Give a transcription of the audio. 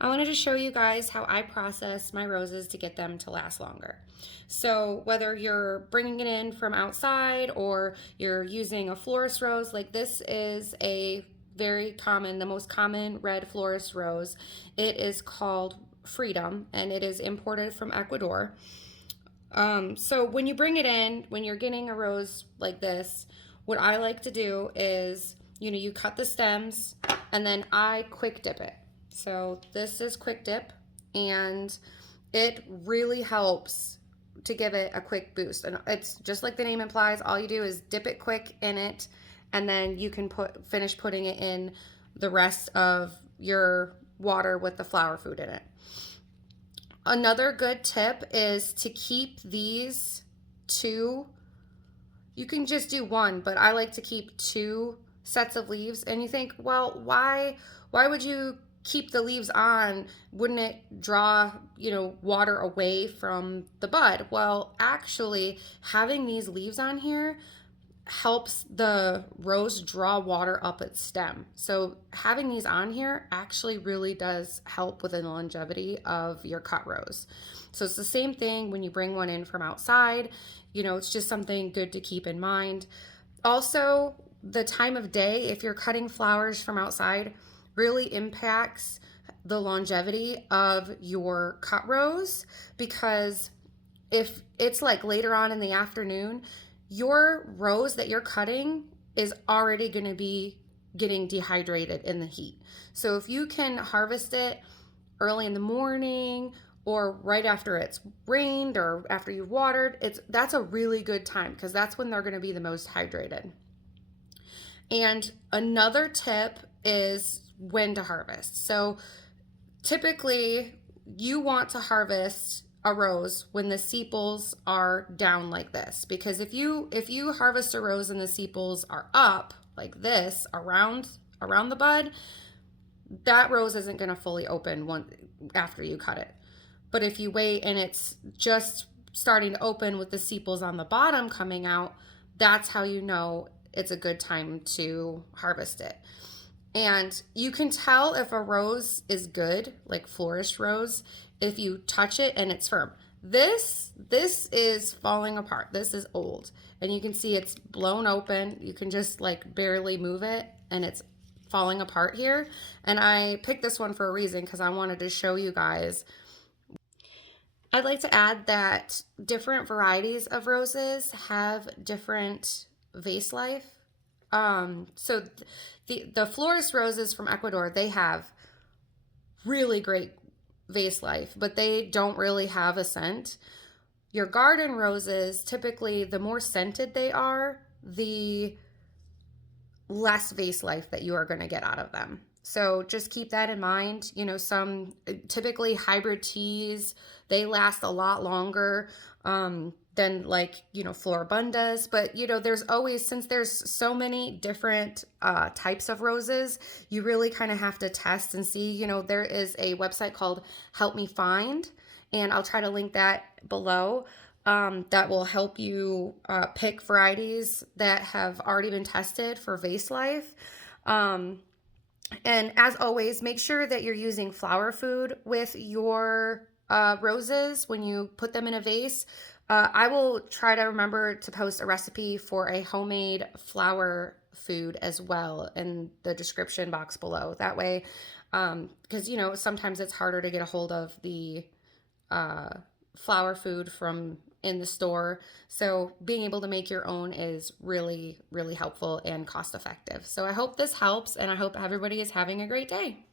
I wanted to show you guys how I process my roses to get them to last longer. So whether you're bringing it in from outside or you're using a florist rose, like this is a very common, the most common red florist rose. It is called Freedom and it is imported from Ecuador. So when you bring it in, when you're getting a rose like this, what I like to do is, you cut the stems and then I quick dip it. So this is quick dip and it really helps to give it a quick boost. And it's just like the name implies, all you do is dip it quick in it and then you can finish putting it in the rest of your water with the flower food in it. Another good tip is to keep these two. You can just do one, but I like to keep two sets of leaves. And you think, well, why would you keep the leaves on? Wouldn't it draw, water away from the bud? Well, actually, having these leaves on here helps the rose draw water up its stem. So having these on here actually really does help with the longevity of your cut rose. So it's the same thing when you bring one in from outside. It's just something good to keep in mind. Also, the time of day, if you're cutting flowers from outside, really impacts the longevity of your cut rose, because if it's like later on in the afternoon, your rose that you're cutting is already going to be getting dehydrated in the heat. So if you can harvest it early in the morning or right after it's rained or after you've watered, that's a really good time because that's when they're going to be the most hydrated. And another tip is when to harvest. So typically you want to harvest a rose when the sepals are down like this, because if you harvest a rose and the sepals are up like this around the bud, that rose isn't going to fully open after you cut it. But if you wait and it's just starting to open with the sepals on the bottom coming out, that's how you know it's a good time to harvest it. And you can tell if a rose is good, like florist rose, if you touch it and it's firm. This is falling apart. This is old. And you can see it's blown open. You can just like barely move it and it's falling apart here. And I picked this one for a reason because I wanted to show you guys. I'd like to add that different varieties of roses have different vase life. So the florist roses from Ecuador, they have really great vase life, but they don't really have a scent. Your garden roses, typically the more scented they are, the less vase life that you are going to get out of them. So just keep that in mind. Some typically hybrid teas, they last a lot longer than like, floribundas. But, there's always, since there's so many different types of roses, you really kind of have to test and see. There is a website called Help Me Find, and I'll try to link that below. That will help you pick varieties that have already been tested for vase life. And as always, make sure that you're using flower food with your roses when you put them in a vase. I will try to remember to post a recipe for a homemade flower food as well in the description box below. That way, because, sometimes it's harder to get a hold of the flower food from in the store. So being able to make your own is really, really helpful and cost effective. So I hope this helps, and I hope everybody is having a great day.